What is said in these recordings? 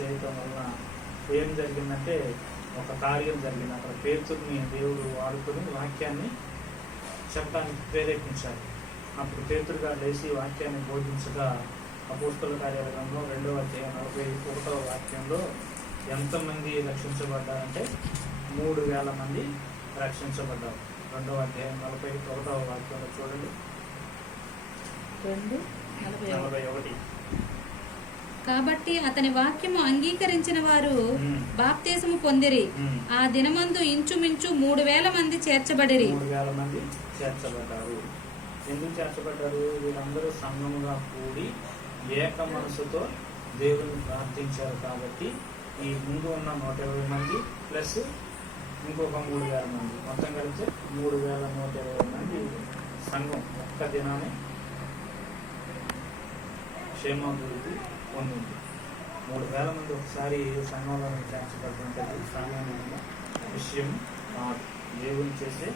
చేయటం వలన ఏం జరిగిందంటే ఒక కార్యం జరిగింది. అక్కడ పేతుర్ని దేవుడు వాడుకొని వాక్యాన్ని చెప్పడానికి ప్రేరేపించారు. అప్పుడు పేతురు గారు లేచి వాక్యాన్ని బోధించగా అపోస్తుల కార్యాలయంలో రెండవ అధ్యాయం నలభై ఒకటవ వాక్యంలో ఎంతమంది రక్షించబడ్డారంటే మూడు వేల మంది రక్షించబడ్డారు. రెండవ అధ్యాయం నలభై ఒకటవ వాక్యంలో చూడండి. రెండు? నలభై ఒకటి. కాబట్టి అతని వాక్యము అంగీకరించిన వారు. బాప్తీసము పొందిరి. ఆ దినమందు ఇంచుమించు మూడు వేల మంది చేర్చబడిరి. మూడు వేల మంది చేర్చబడ్డారు. ఎందుకు చేర్చబడ్డారు? వీరందరూ సంఘముగా కూడి ఏక మనసుతో దేవుని ప్రార్థించారు కాబట్టి ఈ ముందు ఉన్న నూట ఇరవై మంది ప్లస్ ఇంకొక మూడు వేల మంది. మొత్తం కలిపితే మూడు వేల నూట ఇరవై మంది సంఘం ఒక్క దినాన్ని క్షేమాభివృద్ధి పొందింది మూడు వేల మంది ఒకసారి సంఘంలో చేర్చబడుతుంటుంది. సామాన్యమైన విషయం కాదు దేవుని చేసే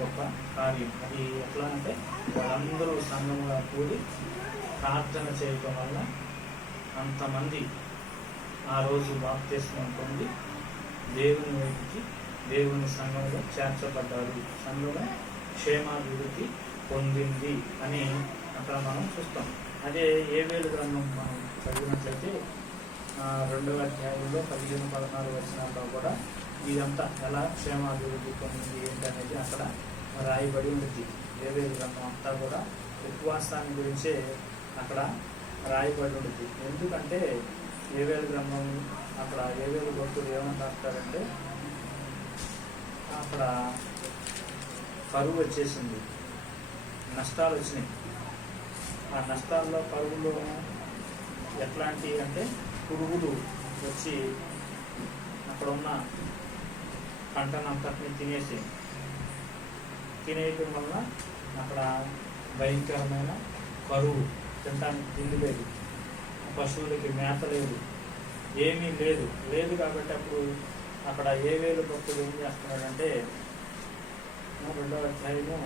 గొప్ప కార్యం. అది ఎట్లా అంటే వాళ్ళందరూ సంఘంలో కూడి ప్రార్థన చేయటం వల్ల అంతమంది ఆ రోజు బాప్తీస్మం పొంది దేవుని వైపుకి దేవుని సంఘంలో చేర్చబడ్డారు. సంఘము క్షేమాభివృద్ధి పొందింది అని అక్కడ మనం చూస్తాం. అదే ఏవేలు గ్రంథం మనం చదివినట్లయితే రెండవ అధ్యాయంలో పదిహేను పదహారు వచ్చినాల్లో కూడా ఇదంతా ఎలా క్షేమాభివృద్ధి పొందింది ఏంటనేది అక్కడ రాయబడి ఉంటుంది ఏవేలు గ్రంథం అంతా కూడా ఉపవాసాన్ని గురించే అక్కడ రాయబడి ఉంటుంది ఎందుకంటే ఏవేలు గ్రంథం అక్కడ ఏవేలు భక్తులు ఏమంటారంటే అక్కడ కరువు వచ్చేసింది. నష్టాలు వచ్చినాయి. ఆ నష్టాల్లో కరువులో ఎట్లాంటి అంటే పురుగులు వచ్చి అక్కడ ఉన్న పంటనంతటిని తినేసి తినేయటం వల్ల అక్కడ భయంకరమైన కరువు తినడానికి తిండి లేదు పశువులకి మేత లేదు ఏమీ లేదు. లేదు కాబట్టి అప్పుడు అక్కడ ఏ వేలు భక్తులు ఏం చేస్తున్నాడంటే రెండవ అధ్యాయము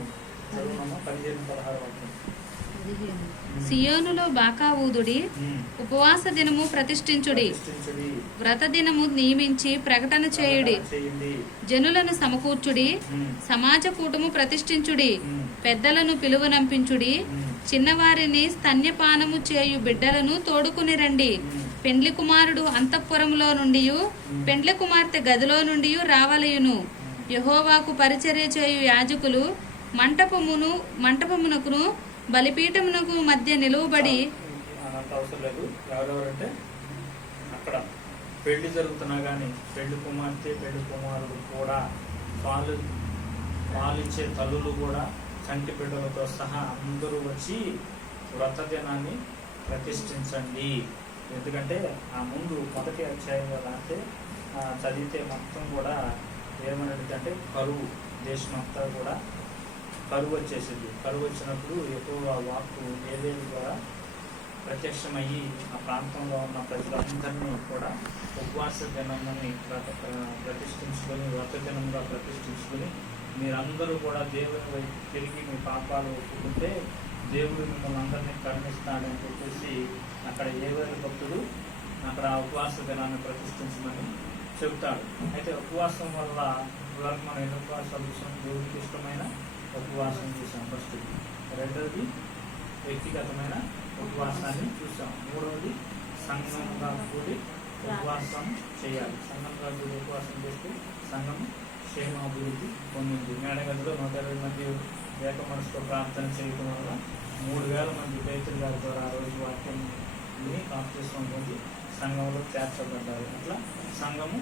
చదువున్నాము పదిహేను పదహారు అవుతుంది సియోనులో బాకా ఊదుడి ఉపవాస దినము ప్రతిష్ఠించుడి. వ్రత దినము నియమించి ప్రకటన చేయుడి. జనులను సమకూర్చుడి. సమాజ కూటము ప్రతిష్ఠించుడి. పెద్దలను పిలువనంపించుడి. చిన్నవారిని స్తన్యపానము చేయు బిడ్డలను తోడుకుని రండి. పెండ్లి కుమారుడు అంతఃపురంలో నుండి పెండ్లి కుమార్తె గదిలో నుండి రావలయును. యహోవాకు పరిచర్య చేయు యాజకులు మంటపమును మంటపమునకును బలిపీఠమునకు మధ్య నిలువబడి అంత అవసరం లేదు. ఎవరెవరంటే అక్కడ పెళ్ళి జరుగుతున్నా కానీ పెళ్ళి కుమార్తె పెళ్ళి కుమారుడు కూడా పాలు పాలిచ్చే తల్లులు కూడా కంటి బిడ్డలతో సహా అందరూ వచ్చి వ్రత దినాన్ని ప్రతిష్ఠించండి. ఎందుకంటే ఆ ముందు మొదటి అధ్యాయంలో రాస్తే చదివితే మొత్తం కూడా ఏమన్నది అంటే కరువు దేశమంతా కూడా కరువు వచ్చేసింది. కరువు వచ్చినప్పుడు ఎక్కువ వాక్కు ఏదేవి కూడా ప్రత్యక్షమయ్యి ఆ ప్రాంతంలో ఉన్న ప్రజలందరినీ కూడా ఉపవాస దినముని ప్రత- ప్రతిష్ఠించుకొని వ్రత దినంగా ప్రతిష్ఠించుకొని మీరందరూ కూడా దేవుని వైపు తిరిగి మీ పాపాలు ఒప్పుకుంటే దేవుడు మిమ్మల్ని అందరినీ కరుణిస్తాడని చెప్పేసి అక్కడ ఏవేరు భక్తుడు అక్కడ ఆ ఉపవాస దినాన్ని ప్రతిష్ఠించమని చెబుతాడు. అయితే ఉపవాసం వల్ల ఇవాళ మనం ఎన్ని ఉపవాసాలు దేవుడికి ఇష్టమైన ఉపవాసం చూసాం ఫస్ట్ రెండవది వ్యక్తిగతమైన ఉపవాసాన్ని చూసాం. మూడవది సంఘంగా కూడి ఉపవాసం చేయాలి. సంఘంగా కూడి ఉపవాసం చేస్తే సంఘం క్షేమాభివృద్ధి పొందింది. మేడగదిలో నూట ఇరవై మంది ఏక మనసుతో ప్రార్థన చేయడం వల్ల మూడు వేల మంది రైతులు గారి ద్వారా ఆ రోజు వాక్యం విని కాంపిటీషన్ పొంది సంఘంలో చేర్చబడ్డారు. అట్లా సంఘము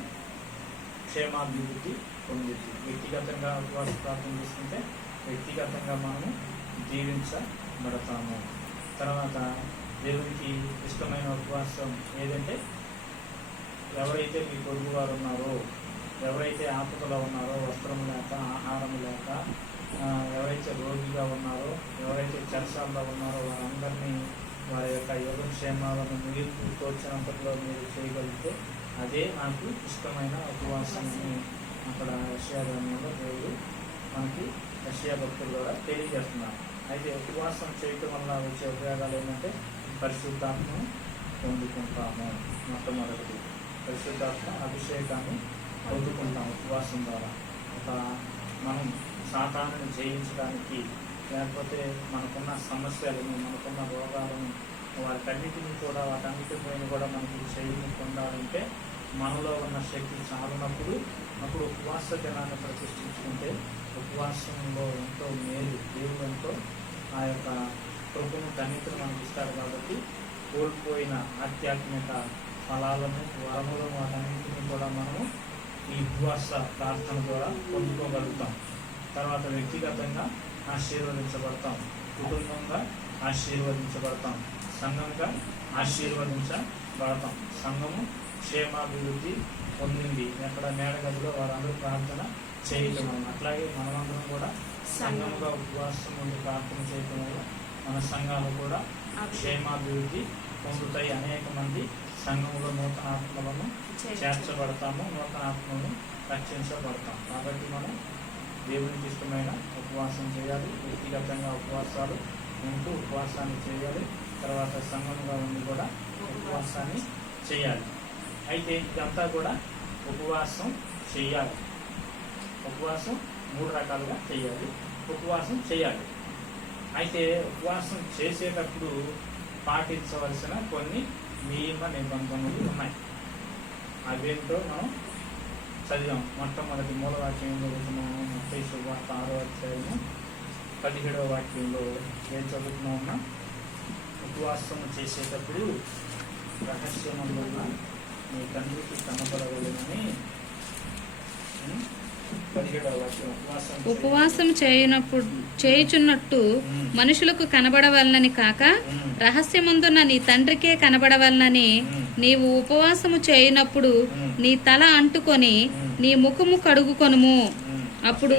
క్షేమాభివృద్ధి పొందింది. వ్యక్తిగతంగా ఉపవాస ప్రార్థన చేసుకుంటే వ్యక్తిగతంగా మనము జీవించబడతాము. తర్వాత దేవునికి ఇష్టమైన ఉపవాసం ఏదంటే ఎవరైతే మీ పొరుగు వారు ఉన్నారో ఎవరైతే ఆపదలో ఉన్నారో వస్త్రం లేక ఆహారం లేక ఎవరైతే రోగిగా ఉన్నారో ఎవరైతే చెరసాల్లో ఉన్నారో వారందరినీ వారి యొక్క యోగక్షేమాలను మీరు తోచినంతలో మీరు చేయగలిగితే అదే నాకు ఇష్టమైన ఉపవాసం అని అక్కడ విషయాలు గ్రంథంలో దేవుడు మనకి రష్యా భక్తుల ద్వారా తెలియజేస్తున్నారు. అయితే ఉపవాసం చేయటం వల్ల వచ్చే ఉపయోగాలు ఏంటంటే పరిశుద్ధాత్మను పొందుకుంటాము మొట్టమొదటిది. పరిశుద్ధాత్మ అభిషేకాన్ని పొందుకుంటాము ఉపవాసం ద్వారా. ఒక మనం సాతాన్ని జయించడానికి లేకపోతే మనకున్న సమస్యలను మనకున్న రోగాలను వాటన్నిటిని కూడా వాటన్నిటిపైన కూడా మనకి శైలిని పొందాలంటే మనలో ఉన్న శక్తి చాలినప్పుడు అప్పుడు ఉపవాస దినాన్ని ప్రతిష్ఠించుకుంటే ఉపవాసంలో ఎంతో మేలు దేవుడు ఎంతో ఆ యొక్క కృపను ధన్యతను మనకి ఇస్తాడు కాబట్టి కోల్పోయిన ఆధ్యాత్మిక ఫలాలను వరములను వాటన్నింటినీ కూడా మనము ఈ ఉపవాస ప్రార్థన ద్వారా పొందుకోగలుగుతాం. తర్వాత వ్యక్తిగతంగా ఆశీర్వదించబడతాం. కుటుంబంగా ఆశీర్వదించబడతాం. సంఘంగా ఆశీర్వదించబడతాం. సంఘము క్షేమాభివృద్ధి పొందింది. ఎక్కడ మేడగదిలో వారందరూ ప్రార్థన చేయటం. అట్లాగే మనమందరం కూడా సంఘముగా ఉపవాసం నుండి ప్రార్థన చేయటం వల్ల మన సంఘాలు కూడా క్షేమాభివృద్ధి పొందుతాయి. అనేక మంది సంఘములో నూతన ఆత్మలను చేర్చబడతాము. నూతన ఆత్మలను రక్షించబడతాం కాబట్టి మనం దేవునికి ఇష్టమైన ఉపవాసం చేయాలి. వ్యక్తిగతంగా ఉపవాసాలు ఉంటూ ఉపవాసాన్ని చేయాలి. తర్వాత సంఘంగా ఉండి కూడా ఉపవాసాన్ని చేయాలి. అయితే ఇదంతా కూడా ఉపవాసం చేయాలి. ఉపవాసం మూడు రకాలుగా చేయాలి. ఉపవాసం చేయాలి. అయితే ఉపవాసం చేసేటప్పుడు పాటించవలసిన కొన్ని నియమ నిబంధనలు ఉన్నాయి. అవేంటో మనం చదివాం. మొట్టమొదటి మూలవాక్యం చదువుతున్నాము. ముప్పై శుభార్త ఆరో అధ్యాయము పదిహేడవ వాక్యంలో ఏం చదువుతున్నామన్నా? ఉపవాసం చేసేటప్పుడు రహస్యమంలో మీ తండ్రికి కనపడవలెనని ఉపవాసం చేయ- ఉపవాసం చేయనప్పుడు చేయుచున్నట్టు. మనుషులకు కనబడవలనని కాక. రహస్యమందున్న నీ తండ్రికే కనబడవలనని. నీవు ఉపవాసము చేయనప్పుడు. నీ తల అంటుకొని. నీ ముఖము కడుగుకొనుము. అప్పుడు-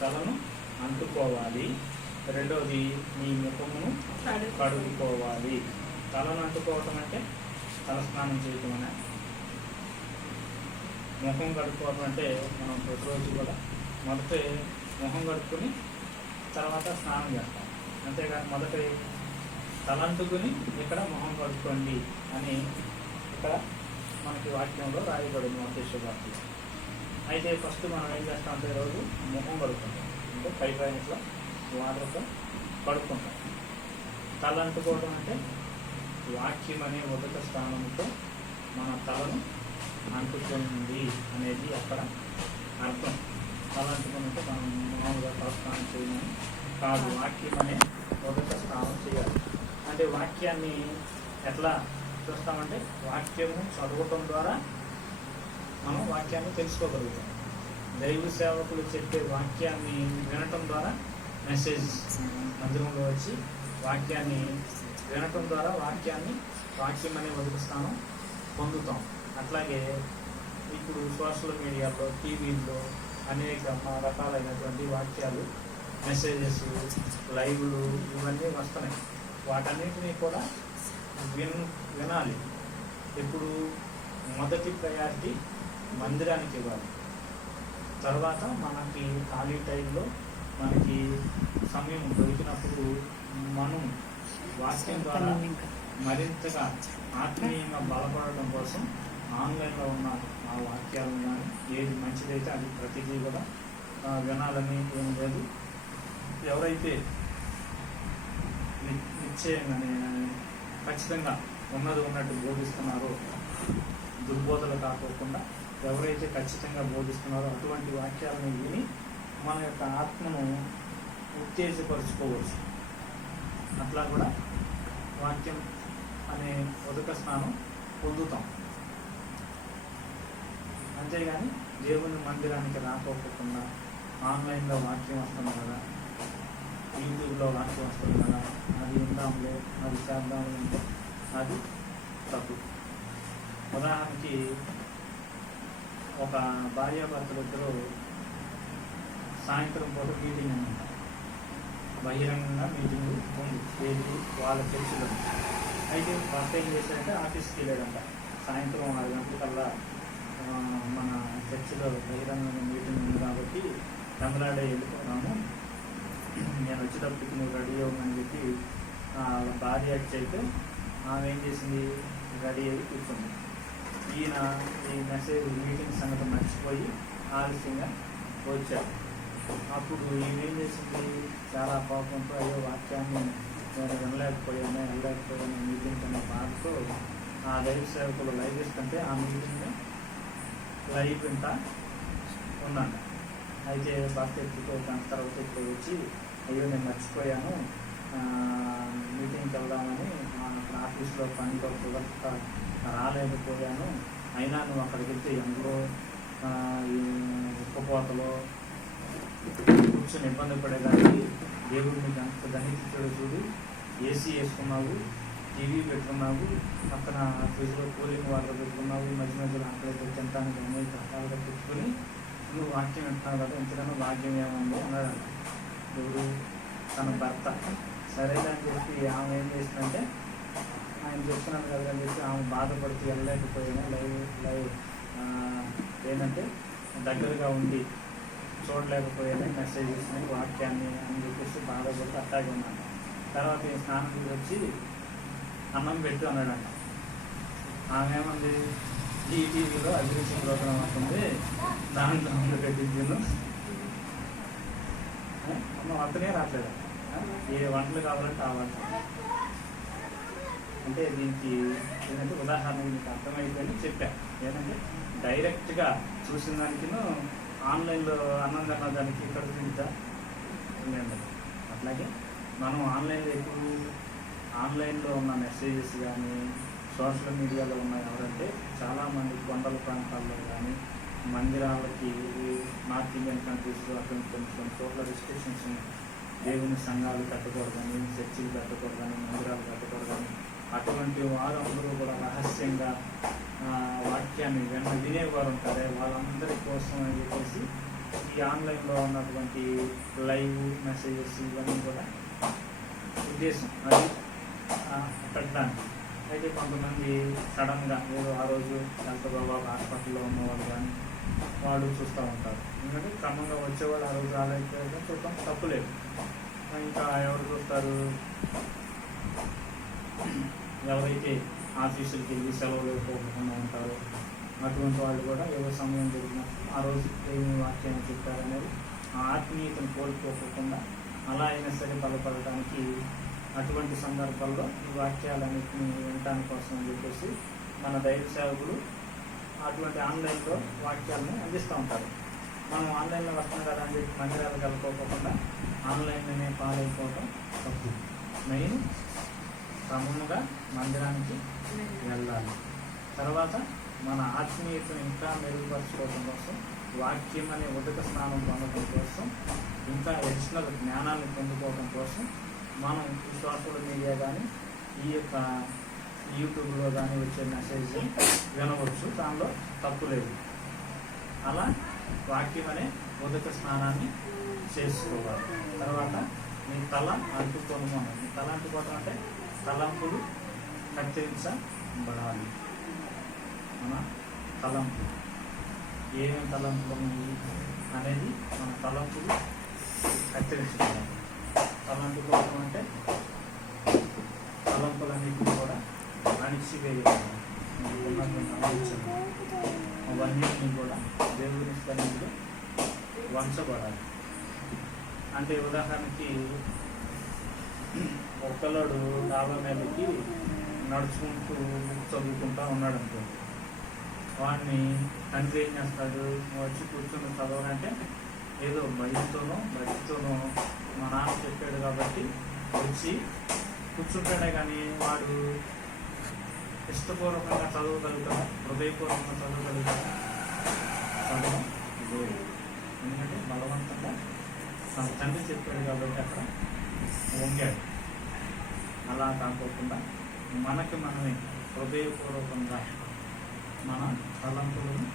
తలను అంటుకోవాలి రెండోది మీ ముఖమును కడుగుకోవాలి తలను అంటుకోవటం అంటే తలస్నానం చేయటం అనే. ముఖం కడుక్కోవటం అంటే మనం ప్రతిరోజు కూడా మొదట ముఖం కడుక్కొని తర్వాత స్నానం చేస్తాం. అంతేగాని మొదట తలంటుకుని ఇక్కడ ముఖం కడుక్కోండి అని ఇక్కడ మనకి వాక్యంలో రాయబడింది మతేశ్వరాలు అయితే ఫస్ట్ మనం ఏం చేస్తామంటే రోజు ముఖం కడుక్కుంటాం. అంటే పై పైన ఇట్లా వాటర్తో కడుక్కుంటాం. తలంటుకోవడం అంటే వాక్యం అనే మొదట స్థానంతో మన తలను అంటుకుంది అనేది అక్కడ అర్థం. తల అంటుకుంటే మనం మామూలుగా తలస్నానం చేయమని కాదు వాక్యం అనే మొదట స్నానం చేయాలి. అంటే వాక్యాన్ని ఎట్లా చూస్తామంటే వాక్యము చదవటం ద్వారా మనం వాక్యాన్ని తెలుసుకోగలుగుతాం. దైవ సేవకులు చెప్పే వాక్యాన్ని వినటం ద్వారా మెసేజ్ మందిరంలో వచ్చి వాక్యాన్ని వినటం ద్వారా వాక్యాన్ని వాక్యం అనే మొదటి స్థానం పొందుతాం. అట్లాగే ఇప్పుడు సోషల్ మీడియాలో టీవీల్లో అనేక రకాలైనటువంటి వాక్యాలు మెసేజెస్ లైవ్లు ఇవన్నీ వస్తున్నాయి. వాటన్నిటినీ కూడా విన్ వినాలి. ఇప్పుడు మొదటి ప్రయారిటీ మందిరానికి ఇవ్వాలి. తర్వాత మనకి ఖాళీ టైంలో మనకి సమయం దొరికినప్పుడు మనం వాక్యం ద్వారా మరింతగా ఆత్మీయంగా బలపడడం కోసం ఆన్లైన్లో ఉన్న ఆ వాక్యాలను కానీ ఏది మంచిదైతే అది ప్రతిదీ కూడా వినాలని ఏం లేదు. ఎవరైతే ని- నిశ్చయంగానే ఖచ్చితంగా ఉన్నది ఉన్నట్టు బోధిస్తున్నారో దుర్బోధలు కాకోకుండా ఎవరైతే ఖచ్చితంగా బోధిస్తున్నారో అటువంటి వాక్యాలను విని మన యొక్క ఆత్మను ఉత్తేజపరుచుకోవచ్చు. అట్లా కూడా వాక్యం అనే ఉదక స్నానం పొందుతాం. అంతేగాని దేవుని మందిరానికి రాకోకుండా ఆన్లైన్లో వాక్యం వస్తుంది కదా యూట్యూబ్లో వాక్యం వస్తుంది కదా అది ఉందాంలే అది చేద్దాంలే అంటే అది తప్పు. ఉదాహరణకి ఒక భార్యాభర్తలు ఇద్దరు సాయంత్రం పూట మీటింగ్ అనమాట బహిరంగంగా మీటింగ్ ఉంది. ఏంటి వాళ్ళ చర్చిలో అయితే ఫస్ట్ ఏం చేశాడంటే ఆఫీస్కి వెళ్ళాడంట సాయంత్రం ఆరు గంటలకల్లా ఆ, మన చర్చిలో బహిరంగంగా మీటింగ్ ఉంది కాబట్టి తమిళనాడే వెళ్ళిపోదాము. నేను వచ్చేటప్పటికి నువ్వు రెడీ అవ్వమని చెప్పి భార్య అయితే ఆమె ఏం చేసింది? రెడీ అయ్యి కూర్చుంది. ఈయన ఈ మెసేజ్ మీటింగ్ సంగతి మర్చిపోయి ఆలస్యంగా వచ్చారు. అప్పుడు ఈమె ఏం చేసింది? పాపంతో కోపంతో అయ్యో వాక్యాన్ని నేను వినలేకపోయాను వెళ్ళలేకపోయాను మీటింగ్ అనే బాధతో ఆ లైవ్ సేవకులు లైవ్ ఇస్తుంటే ఆ మీటింగ్ లైవ్ వింటా ఉన్నాను. అయితే భర్త ఎక్కువ దాని తర్వాత ఇప్పుడు వచ్చి అయ్యో నేను మర్చిపోయాను. మీటింగ్కి వెళ్దామని అక్కడ ఆఫీస్లో పనితో కుదరక రాలేకపోయాను అయినా నువ్వు అక్కడికి వెళ్తే ఎందరో ఈ ఉక్కపోతలో కూర్చొని ఇబ్బంది పడేదానికి దేవుడు నీకు అంత ధనికిచ్చాడు చూడు ఏసీ వేసుకున్నావు టీవీ పెట్టుకున్నావు పక్కన ఫ్రిడ్జ్లో కూలింగ్ వాటర్ పెట్టుకున్నావు మధ్య మధ్యలో అక్కడికి తినడానికి అనేక రకాలుగా పెట్టుకుని నువ్వు వాక్యం వింటున్నావు కదా ఇంతకన్నా భాగ్యం ఏముందో అన్నాడు దేవుడు తన భర్త. సరే అని చెప్పి ఆమె ఏం చేసిందంటే ఆయన చెప్తున్నాను కదా అని చెప్పి ఆమె బాధపడుతూ వెళ్ళలేకపోయినా లైవ్ లైవ్ ఏంటంటే దగ్గరగా ఉండి చూడలేకపోయాను మెసేజ్ చేసిన వాక్యాన్ని అని చెప్పేసి బాధపడుతూ అట్టాగే ఉన్నాను. తర్వాత ఈ స్నానం వచ్చి అన్నం పెట్టు అన్నాడంట. ఆమె ఏమంది? ఈ టీవీలో అభిరుచి ప్రోగ్రామ్ అవుతుంది దాంట్లో అమలు పెట్టించాను అమ్మ వంటనే రాట్లేదు. ఏ వంటలు కావాలంటే ఆ వంట. అంటే దీనికి ఏంటంటే ఉదాహరణ మీకు అర్థమైపోయింది చెప్పా. ఏంటంటే డైరెక్ట్గా చూసిన దానికిను ఆన్లైన్లో అన్నం కన్నా దానికి ఇక్కడ తింటా అట్లాగే మనం ఆన్లైన్లో ఎప్పుడు ఆన్లైన్లో ఉన్న మెసేజెస్ కానీ సోషల్ మీడియాలో ఉన్న ఎవరంటే చాలామంది కొండల ప్రాంతాల్లో కానీ మందిరాలకి నార్త్ ఇండియన్ కంట్రీస్లో అటువంటి కొన్ని కొన్ని చోట్ల రిస్ట్రిక్షన్స్ ఉన్నాయి. దేవుని సంఘాలు కట్టకూడదని చర్చిలు కట్టకూడదని మందిరాలు కట్టకూడదని అటువంటి వారందరూ కూడా రహస్యంగా వాక్యాన్ని విన వినేవారు ఉంటారే వాళ్ళందరి కోసం అని చెప్పేసి ఈ ఆన్లైన్లో ఉన్నటువంటి లైవ్ మెసేజెస్ ఇవన్నీ కూడా ఉద్దేశం. అది పెట్టడానికి. అయితే కొంతమంది సడన్గా ఏదో ఆ రోజు హెల్త్ బాబా హాస్పిటల్లో ఉన్నవాళ్ళు కానీ వాళ్ళు చూస్తూ ఉంటారు. ఎందుకంటే క్రమంగా వచ్చేవాళ్ళు ఆ రోజు రాలేకపోతే చూడటం తప్పులేదు. ఇంకా ఎవరు చూస్తారు? ఎవరైతే ఆఫీసులకి వెళ్ళి సెలవులు పోకుండా ఉంటారు. అటువంటి వాళ్ళు కూడా ఏదో సమయం జరిగిన ఆ రోజు ఏమి వాక్యాన్ని చెప్పారనేది ఆ ఆత్మీయతను కోల్పోకుండా అలా అయినా సరే బలపడటానికి అటువంటి సందర్భాల్లో ఈ వాక్యాలన్నింటినీ వినటాని కోసం అని చెప్పేసి మన దైవ సేవకులు అటువంటి ఆన్లైన్లో వాక్యాలను అందిస్తూ ఉంటారు. మనం ఆన్లైన్లో వస్తాం కదా అని చెప్పి మందిరాలు కలుపుకోకుండా ఆన్లైన్లోనే పాలైపోవటం తప్పు. మెయిన్ క్రమముగా మందిరానికి వెళ్ళాలి. తర్వాత మన ఆత్మీయతను ఇంకా మెరుగుపరచుకోవడం కోసం వాక్యం అనే ఉదక స్నానం పొందడం కోసం ఇంకా అడిషనల్ జ్ఞానాన్ని పొందుకోవడం కోసం మనం ఈ సోషల్ మీడియా కానీ ఈ యొక్క యూట్యూబ్లో కానీ వచ్చే మెసేజ్ వినవచ్చు. దానిలో తప్పు లేదు. అలా వాక్యం అనే ఉదక స్నానాన్ని చేసుకోవాలి. తర్వాత మీ తల అంటుకోను మీ తల అంటుకోవటం అంటే తలంపులు కత్తిరించబడాలి మన తలంపు. ఏమేమి తలంపులు ఉన్నాయి అనేది మన తలంపులు కత్తిరించుకోవాలి తలంపుకోవడం అంటే తలంపులన్నింటినీ కూడా అణిచివేయాలి. ఉన్నటువంటి కూడా దేవుని స్థలంలో వంచబడాలి. అంటే ఉదాహరణకి ఒక్కలోడు డాబా మీదకి నడుచుకుంటూ చదువుకుంటా ఉన్నాడు అనుకోండి వాడిని తండ్రి ఏం చేస్తాడు? "నువ్వు వచ్చి కూర్చొని చదవాలంటే ఏదో భయంతోనో భక్తితోనో మా నాన్న చెప్పాడు కాబట్టి వచ్చి కూర్చుంటాడే కానీ వాడు ఇష్టపూర్వకంగా చదవగలుగుతాడు? హృదయపూర్వకంగా చదవగలుగుతాడు? చదవడం లేదు. ఎందుకంటే బలవంతంగా తన తండ్రి చెప్పాడు కాబట్టి అక్కడ వంగాడు. అలా కాకోకుండా మనకి మనమే హృదయపూర్వకంగా మన తలంపులను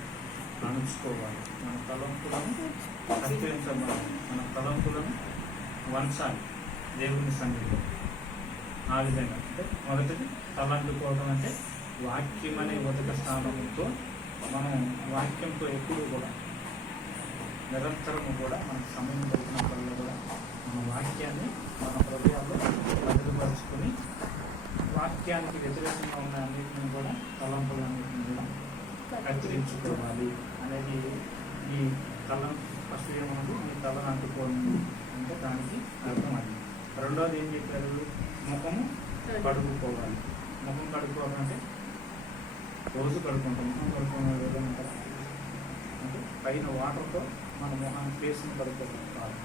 అణుచుకోవాలి మన తలంపులను కత్తిరించబడాలి. మన తలంపులను వంచాలి దేవుని సన్నిధిలో. ఆ విధంగా అంటే మొదటిది తలంపుకోవడం అంటే వాక్యం అనే ఉదక స్థానంతో మనం వాక్యంతో ఎప్పుడు కూడా నిరంతరము కూడా మన సమయం దొరికినప్పుడల్లా కూడా మన వాక్యాన్ని మన హృదయాల్లో భద్రపరుచుకొని వాక్యానికి వ్యతిరేకంగా ఉన్న అన్నింటిని కూడా తలంపులన్నింటిని కూడా కత్తిరించుకోవాలి. అనేది ఈ తలం ఫస్ట్ మీ తల తలను అంటుకోండి అంటే దానికి అర్థం అది రెండోది ఏం చెప్పారు? ముఖము కడుక్కోవాలి. ముఖం కడుక్కోవాలంటే రోజు కడుక్కుంటాం. ముఖం కడుక్కునే విధంగా అంటే పైన వాటర్తో మన మొహాన్ని ఫేస్ని కడుక్కోవాలి.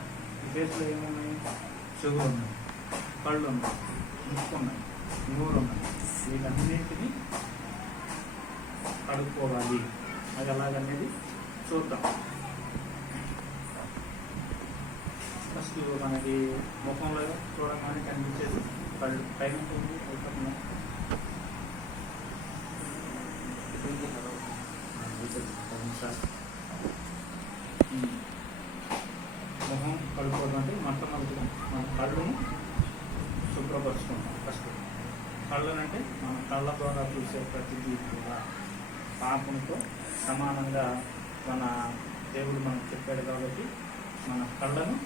ఈ ఫేస్లో ఏమున్నాయి? చెవులు ఉన్నాయి. కళ్ళు ఉన్నాయి. ముక్కు ఉన్నాయి. నూరు ఉన్నాయి. వీటన్నింటినీ కడుక్కోవాలి. అది ఎలాగనేది చూద్దాం. ఫస్ట్ మనకి ముఖంలో చూడగానే కనిపించేది. కళ్ళు పైన ఉంటుంది పైన ఉమ్. మొహం కడుక్కోవడం అంటే మొట్టమొదటిగా మన కళ్ళును శుభ్రపరుచుకుంటాం ఫస్ట్ కళ్ళనంటే మన కళ్ళ ద్వారా చూసే ప్రతిదీ కూడా పాపంతో సమానంగా మన దేవుడు మనకు చెప్పాడు కాబట్టి మన కళ్ళను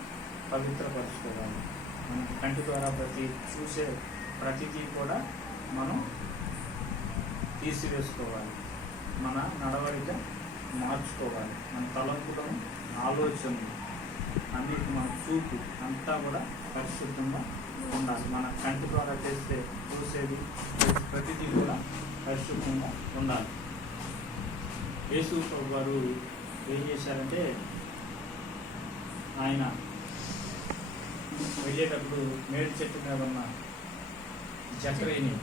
పవిత్రపరచుకోవాలి. మన కంటి ద్వారా ప్రతి చూసే ప్రతిదీ కూడా మనం తీసివేసుకోవాలి. మన నడవడిక మార్చుకోవాలి. మన తలంపులను ఆలోచనలు అన్నిటి మన చూపు అంతా కూడా పరిశుద్ధంగా ఉండాలి. మన కంటి ద్వారా చేస్తే చూసేది ప్రతిదీ కూడా పరిశుభ్రంగా ఉండాలి. యేసు ప్రభు గారు ఏం చేశారంటే ఆయన వెళ్ళేటప్పుడు మేడి చెట్టు మీద ఉన్న జకరేని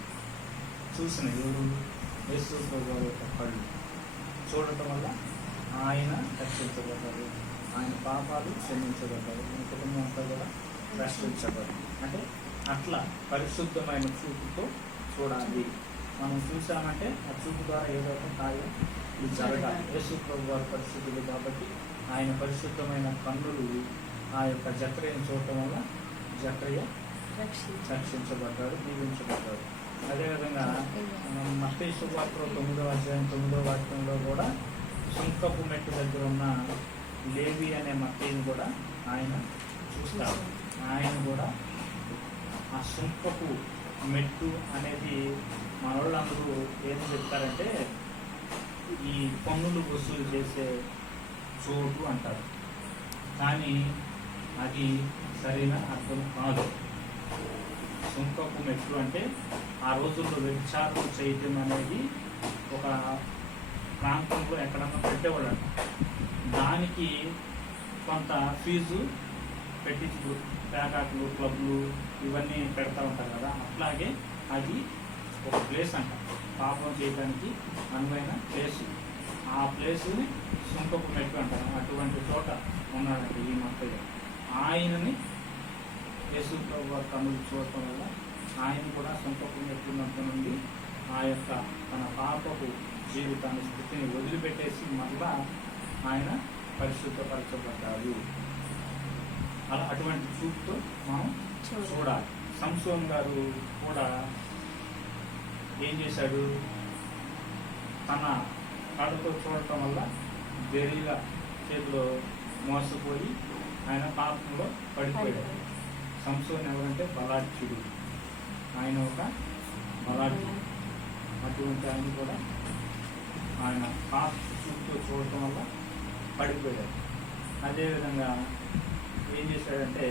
చూసిన ఎవరు? యేసు ప్రభు గారి యొక్క కళ్ళు చూడటం వల్ల ఆయన రక్షించబడ్డారు ఆయన పాపాలు క్షమించబడ్డారు మీ కుటుంబం అంతా కూడా రక్షించబడ్డారు అంటే అట్లా పరిశుద్ధమైన చూపుతో చూడాలి. మనం చూసామంటే ఆ చూపు ద్వారా ఏదో ఒక కార్యం ఇది జరగాలి. యేసు ప్రభు వారు పరిశుద్ధులు కాబట్టి ఆయన పరిశుద్ధమైన కన్నులు ఆ యొక్క జక్రయ్యను చూడటం వల్ల జక్రయ్య రక్షించబడ్డాడు దీవించబడ్డాడు. అదేవిధంగా మత్తయి శుభార్తలో తొమ్మిదవ అధ్యాయం తొమ్మిదవ వాక్యంలో కూడా సుంకపు మెట్టు దగ్గర ఉన్న లేవి అనే మత్తయిని కూడా ఆయన చూస్తారు. ఆయన కూడా ఆ సుంకపు మెట్టు అనేది మన వాళ్ళందరూ ఏం చెప్తారంటే ఈ పన్నులు వసూలు చేసే చోటు అంటారు. కానీ అది సరైన అర్థం కాదు. సుంకపు మెట్లు అంటే ఆ రోజుల్లో వ్యభిచారం చేయటం అనేది ఒక ప్రాంతంలో ఎక్కడన్నా పెట్టేవాళ్ళు దానికి కొంత ఫీజు పెట్టించు ప్యాకాట్లు క్లబ్లు ఇవన్నీ పెడతా ఉంటారు కదా అట్లాగే అది ఒక ప్లేస్ అంట. పాపం చేయడానికి అనువైన ప్లేస్ ఆ ప్లేస్ని సుంకపు మెట్టు అంటారు. అటువంటి చోట ఉన్నాడంట ఈ మొత్తం ఆయనని యేసు తమ్ముడు చూడటం వల్ల ఆయన కూడా సొంతపు మెట్టున్నంత నుండి ఆ యొక్క తన పాపపు జీవితాన్ని స్థితిని వదిలిపెట్టేసి మళ్ళా ఆయన పరిశుద్ధపరచబడ్డాడు. అలా అటువంటి చూపుతో మనం చూడాలి. సంసోన్ గారు కూడా ఏం చేశాడు? తన కళ్ళతో చూడటం వల్ల బెరీల చేతిలో మోసపోయి ఆయన పాపంలో పడిపోయాడు. సంసోన్ ఎవరంటే బలాఢ్యుడు. ఆయన ఒక బలాఢ్యుడు. అటువంటి ఆయన కూడా ఆయన పాప చూపుతో చూడటం వల్ల పడిపోయాడు. అదేవిధంగా ఏం చేశాడంటే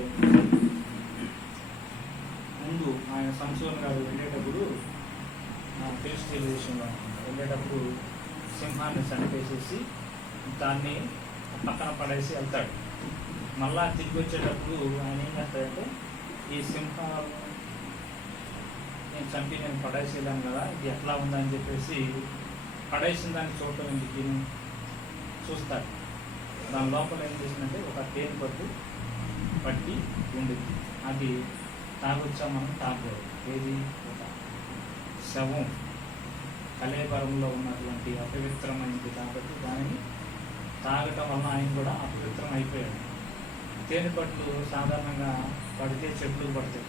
ముందు ఆయన సంసోన్ గారు వెళ్ళేటప్పుడు ఫిలిస్టీన్ విషయంలో వెళ్ళేటప్పుడు సింహాన్ని చనిపేసేసి దాన్ని పక్కన పడేసి వెళ్తాడు. మళ్ళా తిరిగి వచ్చేటప్పుడు ఆయన ఏం చేస్తాడంటే ఈ సింహం నేను చంపి నేను పడేసి వెళ్ళాను కదా ఇది ఎట్లా ఉందని చెప్పేసి పడేసిన దాన్ని చూడటం ఎందుకు? చూస్తాడు. దాని లోపల ఏం చేసిందంటే ఒక తేనె పట్టు పట్టి ఉండింది. అది తాగొచ్చా మనం? తాగలేదు. ఏది? ఒక శవం. కలేబరంలో ఉన్నటువంటి అపవిత్రమైనది కాబట్టి దానిని తాగటం వల్ల ఆయన కూడా అపవిత్రం అయిపోయాడు తేనె పట్లు సాధారణంగా పడితే చెట్లకు పడతాయి.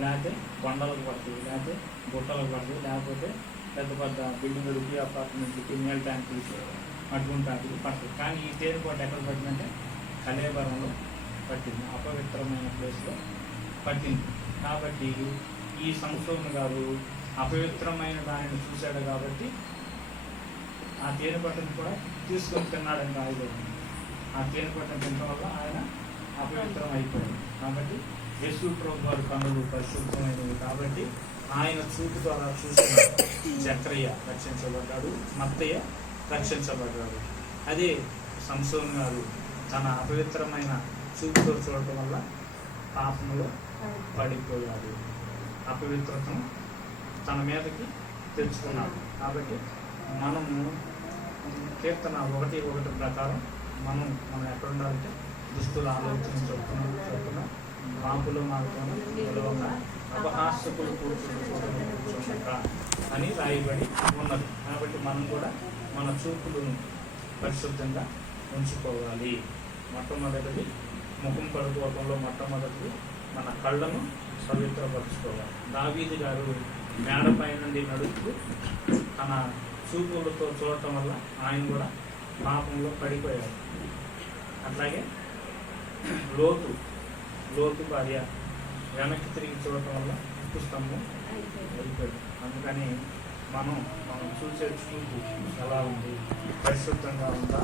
లేకపోతే కొండలకు పడతాయి. లేకపోతే గుట్టలకు పడతాయి. లేకపోతే పెద్ద పెద్ద బిల్డింగ్లకి అపార్ట్మెంట్లకి నీళ్ళ ట్యాంకులకి అటువంటి వాటికి పడతాయి కానీ ఈ తేనె పట్టు ఎక్కడ పట్టిందంటే కలేబరంలో పట్టింది అపవిత్రమైన ప్లేస్లో పట్టింది. కాబట్టి ఈ సంసోన్ గారు అపవిత్రమైన దానిని చూశాడు కాబట్టి ఆ తేనె పట్టను కూడా తీసుకొని తిన్నాడని రాయలేదు ఆ తేనె పట్టను తినడం వల్ల ఆయన అపవిత్రం అయిపోయాడు. కాబట్టి యేసు ప్రభు వారి కన్నులు పరిశుభ్రమైనవి కాబట్టి ఆయన చూపు ద్వారా చూసిన చక్రయ్య రక్షించబడ్డాడు మత్తయ్య రక్షించబడ్డాడు. అదే సంసోన్ గారు తన అపవిత్రమైన చూపుతో చూడటం వల్ల పాపంలో పడిపోయాడు అపవిత్రతను తన మీదకి తెచ్చుకున్నాడు. కాబట్టి మనము కీర్తన ఒకటి ఒకటి ప్రకారం మనం మనం ఎక్కడ ఉండాలంటే దుస్తుల ఆలోచన చొప్పున చొప్పున మాపులు మాకును నిలవక అపహాస్యకులు కూర్చుంట అని రాయబడి ఉన్నది. కాబట్టి మనం కూడా మన చూపులను పరిశుద్ధంగా ఉంచుకోవాలి. మొట్టమొదటిది ముఖం కడుక్కోవడంలో మొట్టమొదటి మన కళ్ళను పవిత్రపరచుకోవాలి దావీది గారు మేడపై నుండి నడుస్తూ తన చూపులతో చూడటం వల్ల ఆయన కూడా పాపంలో పడిపోయాడు అట్లాగే లోతు లోతు భార్య వెనక్కి తిరిగి చూడటం వల్ల ఉప్పు స్తంభం అందుకని మనం మనం చూసే చూపు ఎలా ఉంది? పరిశుద్ధంగా ఉందా?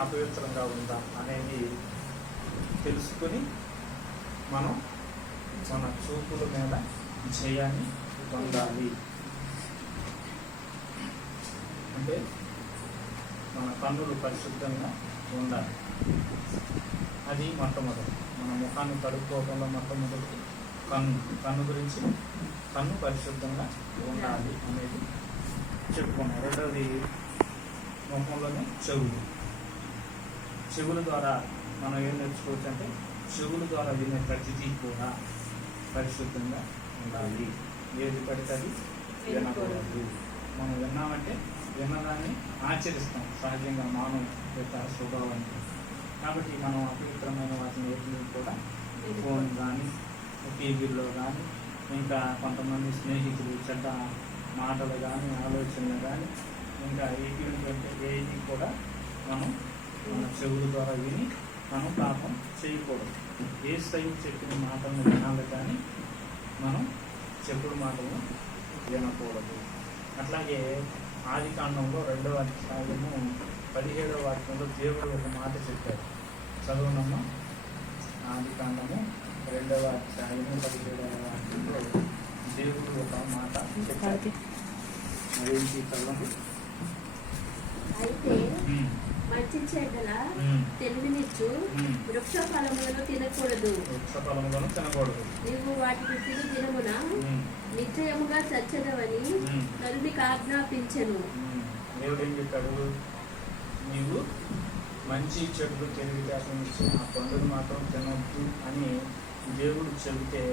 అపవిత్రంగా ఉందా? అనేది తెలుసుకొని మనం మన చూపుల మీద జయాన్ని పొందాలి. అంటే మన కన్నులు పరిశుద్ధంగా ఉండాలి. అది మొట్టమొదటి. మన ముఖాన్ని కడుక్కోకుండా మొట్టమొదటి కన్ను. కన్ను గురించి కన్ను పరిశుద్ధంగా ఉండాలి అనేది చెప్పుకున్నాం. రెండవది ముఖంలోనే చెవులు. చెవుల ద్వారా మనం ఏం నేర్చుకోవచ్చు అంటే చెవుల ద్వారా వినే ప్రతిదీ కూడా పరిశుద్ధంగా ఉండాలి. ఏది పడితే అది వినకూడదు. మనం విన్నామంటే విన్నదాన్ని ఆచరిస్తాం. సహజంగా మానవ యొక్క స్వభావాన్ని కాబట్టి మనం అపవిత్రమైన వాటిని ఏటిని కూడా ఫోన్ కానీ టీవీలో కానీ ఇంకా కొంతమంది స్నేహితులు చెడ్డ మాటలు కానీ ఆలోచనలు కానీ ఇంకా ఎటువంటి ఏది కూడా మనం మన చెవుల ద్వారా విని మనం పాపం చేయకూడదు. ఏ స్థాయి చెప్పిన మాటలను వినాలి కానీ మనం చెప్పుడు మాటలను వినకూడదు. అట్లాగే ఆది కాండంలో రెండవ అధ్యాయము పదిహేడవ వాక్యంలో దేవుడు ఒక మాట చెప్పాడు. చదువునమ్మ. ఆది కాండము రెండవ అధ్యాయము పదిహేడవ వాక్యంలో దేవుడు ఒక మాట చెప్పాడు. అయితే మంచి చెడ్డల. తెలివినిచ్చు. వృక్ష ఫలములను తినకూడదు వృక్ష ఫలములను తినకూడదు నీవు వాటిని తిని దినమున. నిశ్చయముగా చచ్చదవని. నరునికి ఆజ్ఞాపించెను. దేవుడు ఏం చెప్పాడు నీవు మంచి చెడులు తెలివితేటలు ఇచ్చి ఆ పండుగ మాత్రం తినొద్దు అని దేవుడు చెబితే